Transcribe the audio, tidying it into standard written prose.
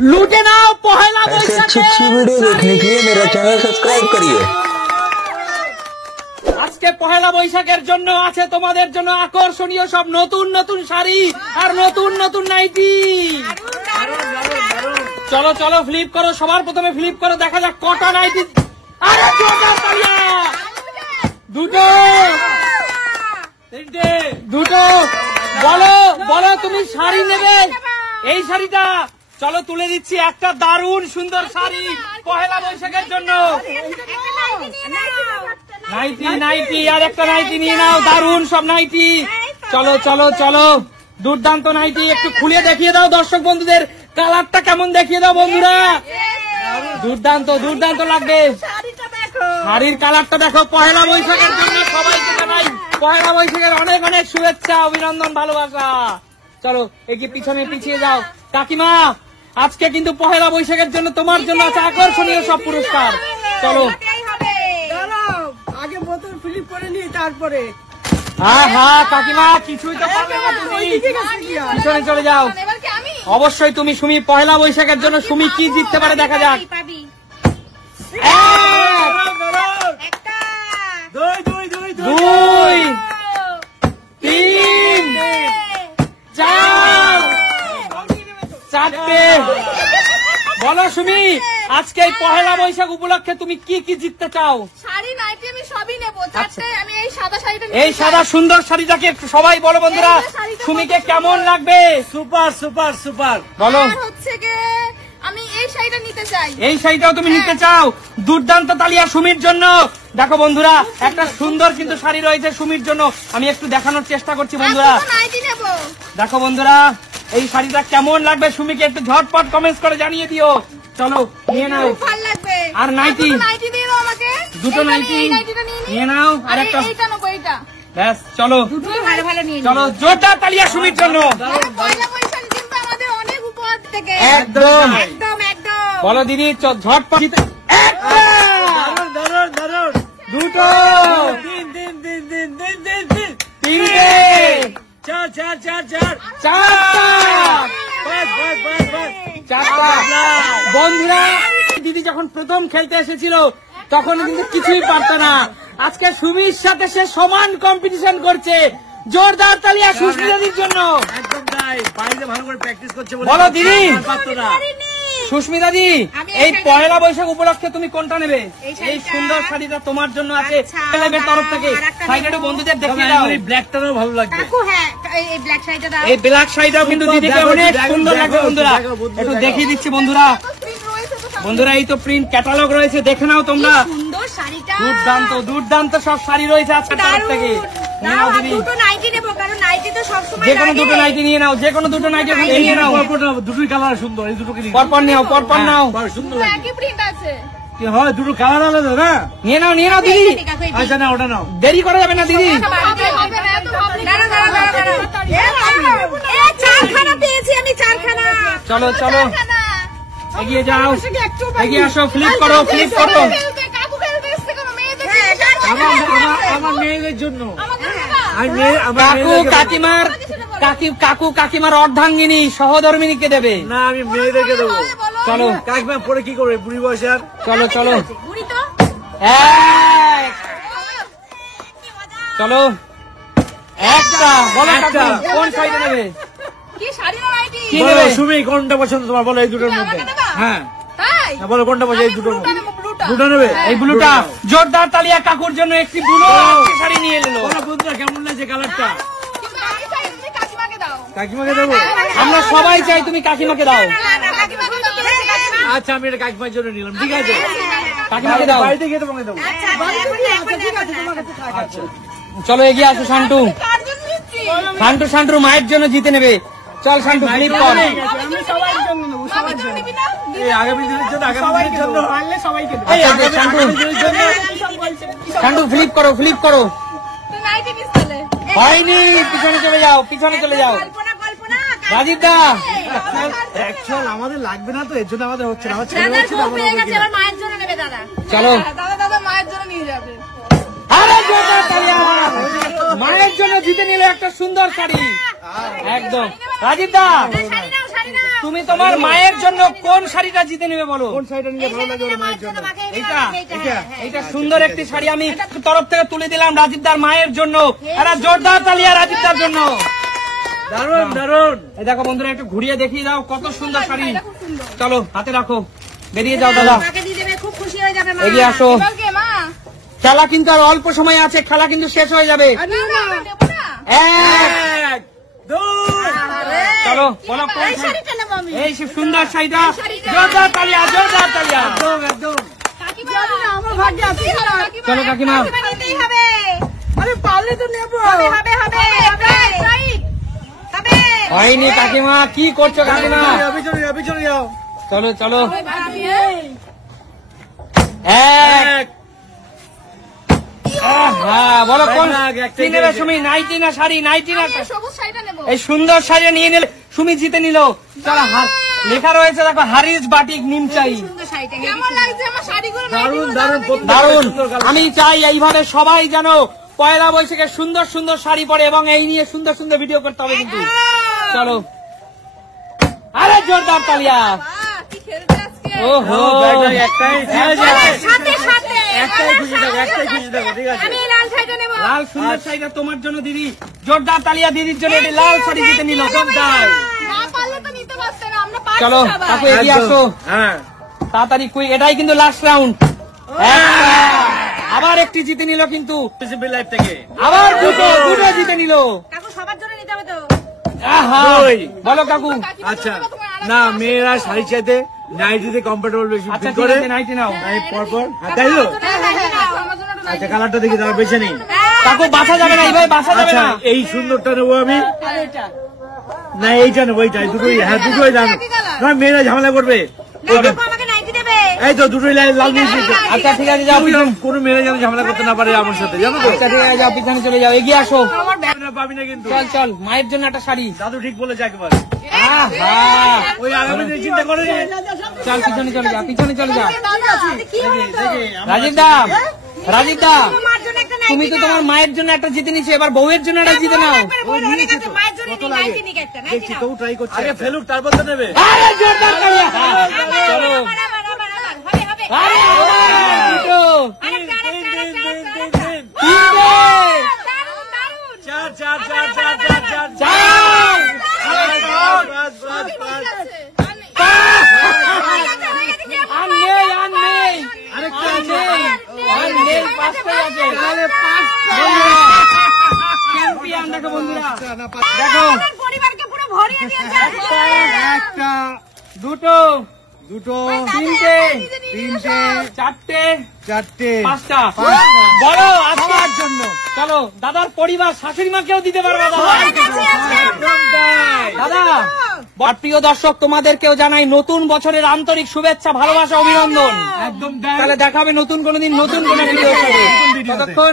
लूटे नाओ पहला बैशाख। अच्छी वीडियो देखने के लिए मेरा चैनल सब्सक्राइब करिए। আজকে পহেলা বৈশাখের জন্য আছে তোমাদের জন্য আকর্ষণীয় সব নতুন নতুন শাড়ি আর নতুন নতুন নাইটি। চলো চলো ফ্লিপ করো, সবার প্রথমে ফ্লিপ করো, দেখা যাক কটা নাইটি। আরে দুটো দুটো বলো বলো তুমি শাড়ি নেবে? এই শাড়িটা চলো তুলে দিচ্ছি, একটা দারুণ সুন্দর শাড়ি পহেলা বৈশাখের জন্য। নাইটি নাইটি আর একটা নাইটি নিয়ে নাও, দারুণ সব নাইটি। চলো চলো চলো, দুর্দান্ত নাইটি। একটু খুলে দেখিয়ে দাও দর্শক বন্ধুদের, কালারটা কেমন দেখিয়ে দাও বন্ধুরা। দুর্দান্ত দুর্দান্ত লাগবে। শাড়ির কালারটা দেখো। পহেলা বৈশাখের জন্য সবাইকে জানাই পহেলা বৈশাখের অনেক অনেক শুভেচ্ছা, অভিনন্দন, ভালোবাসা। চলো এগিয়ে পিছনে পিছিয়ে যাও। কাকিমা আজকে কিন্তু পহেলা বৈশাখের জন্য তোমার জন্য আছে আকর্ষণীয় সব পুরস্কার। চলো আগে বোতল ফিলিপ করে নিই তারপরে। হ্যাঁ হ্যাঁ কাকিমা কিছুই তো পারবে না, তুমি পিছনে চলে যাও। অবশ্যই তুমি সুমি পহেলা বৈশাখের জন্য সুমি কি জিততে পারে দেখা যাক। দুই তিন চার চারটে। বলো সুমি আজকে এই পহেলা বৈশাখ উপলক্ষে তুমি কি কি জিততে চাও? শাড়ি নাইটি আমি সবই নেবো, চারটে। আমি এই সাদা শাড়িটা, এই সাদা সুন্দর শাড়িটাকে সবাই বলো বন্ধুরা সুমিকে কেমন লাগবে? Super super super. বলো হচ্ছে গিয়ে আমি এই শাড়িটা নিতে চাই। এই শাড়িটাও তুমি নিতে চাও? দুর্দান্ত তালিয়া সুমির জন্য। দেখো বন্ধুরা একটা সুন্দর কিন্তু শাড়ি রয়েছে সুমির জন্য, আমি একটু দেখানোর চেষ্টা করছি বন্ধুরা। নাইটি নেবো। দেখো বন্ধুরা এই শাড়িটা কেমন লাগবে সুমিকে একটু ঝটপট কমেন্টস করে জানিয়ে দিও। চলো নিয়ে নাও। ভালো লাগবে। আর নাইটি নাইটি দিয়ে দাও আমাকে। দুটো নাইটি নিয়ে নাও। আর একটা এইটা নেবো, এইটা। ব্যাস চলো দুটো ভালো ভালো নিয়ে চলো, জোরদার তালিয়া সুমির জন্য। পয়লা বৈশাখ কিন্তু আমাদের অনেক উপহার থেকে। একদম একদম একদম। বলো দিদি ঝটপট। দুটো তিনটে চারটা বন্ধুরা দিদি যখন প্রথম খেলতে এসেছিল তখন কিন্তু কিছুই পারত না। আজকে সুমির সাথে সে সমান কম্পিটিশন করছে। জোরদার তালিয়া সুস্মিতা দিদির জন্য। একদম তাই, বাইরে ভালো করে প্র্যাকটিস করছে বলে বলো দিদি পারতো না। সুস্মিতা দি এই পহেলা বৈশাখ উপলক্ষে তুমি কোনটা নেবে? এই সুন্দর শাড়িটা তোমার জন্য আছে ক্লাবের তরফ থেকে। শাড়িটা বন্ধুদের দেখিয়ে দাও। এই ব্ল্যাকটাও ভালো লাগবে। কাকু হ্যাঁ এই ব্ল্যাক শাড়িটা দাও। এই ব্ল্যাক শাড়িটাও কিন্তু দিদিকে অনেক সুন্দর লাগবে বন্ধুরা। একটু দেখিয়ে দিচ্ছি বন্ধুরা। বন্ধুরা এই তো প্রিন্ট ক্যাটালগ রয়েছে, দেখে নাও তোমরা। সুন্দর শাড়িটা দুর্দান্ত দুর্দান্ত সব শাড়ি রয়েছে আজকে তরফ থেকে। নিয়ে নাও দিদি, দুটো নাইটি নেবো, কারণ নাইটি তো সবসময় যে কোনো দুটো নাইটি নিয়ে নাও, যে কোনো দুটো নাইটি নিয়ে নাও। দুটোই কালার সুন্দর, এই দুটোকে পরপর নাও পরপর নাও। সুন্দর একই প্রিন্ট আছে। হয়, দুটো কালার আলাদা না। নিয়ে নাও দিদি। আচ্ছা না ওটা নাও, দেরি করা যাবে না দিদি। চারখানা পেয়েছি আমি, চারখানা। চলো চলো এগিয়ে যাও, এগিয়ে আসো, ফ্লিপ করো ফ্লিপ করো। আমার মেয়েদের জন্য। কাকু কাকিমার অর্ধাঙ্গিনী সহধর্মিনীকে দেবে না, আমি মেয়েদেরকে দেবো। চলো কাকিমা পরে কি করবে বুড়ি বয়সে? আর চলো চলো চলো একটা বলো কাকু কোন শাড়িটা নেবে? কি নেবে? সুমি কোনটা পছন্দ তোমার বলো এই দুটোর মধ্যে? হ্যাঁ বলো কোনটা পছন্দ এই দুটোর মধ্যে? দুটো নেবে? এই ব্লুটা। জোরদার তালিয়া কাকুর জন্য একটি ব্লু শাড়ি নিয়ে এলো। বন্ধুরা কেমন লাগছে কালারটা? কাকিমাকে দেবো? আমরা সবাই চাই তুমি কাকিমাকে দাও। আচ্ছা আমি এটা কাকিমার জন্য নিলাম, ঠিক আছে। কাকিমাকে দাও, বাড়িতে গিয়ে তোমাকে দেবো। চলো এগিয়ে আসো শান্টু। শান্টু মায়ের জন্য জিতে নেবে। চল শান্টু ফ্লিপ কর। আগামী দিনের জন্য, আগামী দিনের জন্য শান্টু ফ্লিপ করো ফ্লিপ করো। হয়নি, পিছনে চলে যাও পিছনে চলে যাও। রাজীব দা অ্যাকচুয়াল আমাদের লাগবে না তো, এর জন্য আমাদের হচ্ছে না। আমার ছেলে দাদার হচ্ছে না, বউ পেয়ে গেছে, এবার মায়ের জন্য নেবে দাদা। চলো দাদা মায়ের জন্য নিয়ে যাবে। আরে জোরদার তালিয়া। মায়ের জন্য জিতে নিলে একটা সুন্দর শাড়ি। একদম রাজীব দা শাড়ি নাও, শাড়ি নাও। তুমি তোমার মায়ের জন্য কোন শাড়িটা জিতে নেবে বলো? কোন শাড়িটা নিলে ভালো লাগে ওর মায়ের জন্য? এইটা এইটা সুন্দর একটি শাড়ি আমি তরফ থেকে তুলে দিলাম রাজীবদার মায়ের জন্য। একটা জোরদার তালিয়া রাজীবদার জন্য। দারুন দারুন। এই দেখো বন্ধুরা, একটু ঘুরিয়ে দেখিয়ে দাও কত সুন্দর শাড়ি। চলো হাতে রাখো, বেরিয়ে যাও দাদা, খুব খুশি হয়ে যাবে মা। এগিয়ে আসো। এবারকে মা। খেলা কিন্তু আর অল্প সময় আছে, খেলা কিন্তু শেষ হয়ে যাবে। না, না, আমরা নেবো না। এক, দুই, চলো বলো কোন এই শাড়ি? শাড়িটা নেবো আমি। এই সে সুন্দর শাড়িটা, জোরদার তালিয়া, জোরদার তালিয়া। একদম একদম। কাকিমা, আমার ভাগ্যে আছে খারাপ। চলো কাকিমা। কাকিমা নিতেই হবে। আরে পারলে তো নেবো। হবে হবে হবে হবে। হবে। হয়নি কাকিমা, কি করছো কাকিমা? পিছনে যাও পিছনে যাও। চলো চলো, এক। এক, হ্যাঁ বলো কোন একটাই কি নেবে সুমি? নাইটি না শাড়ি? নাইটি না আমি এই সবুজ শাড়িটা নেবো। এই সুন্দর শাড়ি নিয়ে নিলে সুমি জিতে নিল। চলো লেখা রয়েছে দেখো, হারিস বাটিক নিমচাই। সুন্দর শাড়িটা কেমন লাগছে আমার শাড়িগুলো? দারুন দারুন। দারুন। আমি চাই এইভাবে সবাই যেন পয়লা বৈশাখে সুন্দর সুন্দর শাড়ি পরে এবং এই নিয়ে সুন্দর সুন্দর ভিডিও করতে হবে কিন্তু। চলো, আরে জোরদার তালিয়া। কি খেলতে আজকে? ওহো, একটাই সাথে সাথে একটাই খুশি থাকো, একটাই খুশি থাকো, ঠিক আছে? আমি এই লাল শাড়িটা নেবো। লাল সুন্দর শাড়িটা তোমার জন্য দিদি। জোরদার তালিয়া দিদির জন্য, এটি লাল শাড়ি জিতে নিল। না পারলে তো নিতে পারতে না, আমরা পারছি চলো সবাই। কাকু এগিয়ে আসো হ্যাঁ। তাড়াতাড়ি, কুইক। এটাই কিন্তু লাস্ট রাউন্ড। আবার একটি জিতে নিল কিন্তু, সিম্পল লাইফ থেকে। আবার দুটো দুটো জিতে নিল। কাকু সবার জন্য নিতে হবে তো। আহা, দুই। বলো কাকু। আচ্ছা না, মেয়েরা শাড়ি চাইতে নাইটিতে কমফোর্টেবল বেশি আচ্ছা ফিল ঠিক করে। আছে, নাইটি নাও। আমি পরপর তাই তো। আমার জন্য একটু আচ্ছা কালারটা দেখি, তাহলে বেছে নেই। কাকু বাঁচা যাবে না, এইভাবে বাঁচা যাবে আচ্ছা না। এই সুন্দরটা নেবো আমি। না এইটা নেবো, এইটা দুটোই। হ্যাঁ দুটোই দাম। না মেয়েরা ঝামেলা করবে। কাকু আমাকে নাইটি দেবে। এই তো দুটোই লাল মিষ্টি। আচ্ছা ঠিক আছে, যাও পিছনে। কোনো মেয়েরা যেন ঝামেলা করতে না পারে আমার সাথে, জানো তো? আচ্ছা ঠিক আছে, যাও পিছনে চলে যাও, এগিয়ে আসো। পাবি না কিন্তু। চল চল, মায়ের জন্য একটা শাড়ি। দাদু ঠিক বলেছে একেবারে। আহা, ওই আগামী দিন চিন্তা করে নি। চল পিছনে চলে যা, পিছনে চলে যা। কি হলো তো? রাজীব দা, রাজীব দা, তোমার জন্য একটা নাইটি তুমি তো তোমার মায়ের জন্য একটা জিতে নিছো, এবার বউয়ের জন্য একটা জিতে নাও। অনেক আছে, মায়ের জন্য একটু নাইটি নিয়ে একটা নাইটি দেখছি নাও। তো ট্রাই করছে। আগে ফেলুক তারপর তো নেবে। আরে জোরদার তালিয়া। চলো। আবার, হবে হবে। আরে আবার দুটো, আরেকটা, আরেকটা, আরেকটা, আরেকটা। তিনটে, দারুণ, দারুণ। চার চার চার চার চার চার চার, পাঁচ পাঁচ পাঁচ। আর নেই, আর নেই, আরেকটা আর আছে। নেই, আর নেই, পাঁচটাই আছে। চ্যাম্পিয়ন দেখো বন্ধুরা, দেখো আমার পরিবারকে পুরো ভরিয়ে দিয়েছে। একটা, দুটো, দুটো, তিনটে, তিনটে, চারটে, চারটে, পাঁচটা। বড় আজকের জন্য। চলো দাদার পরিবার, শাশুড়ি মাকেও দিতে পারবে দাদা। একদম তাই। দাদা, আর প্রিয় দর্শক, তোমাদেরকেও জানাই নতুন বছরের আন্তরিক শুভেচ্ছা, ভালোবাসা, অভিনন্দন। একদম তাই। তাহলে দেখাবে নতুন কোনদিন নতুন কোন ভিডিও। ততক্ষণ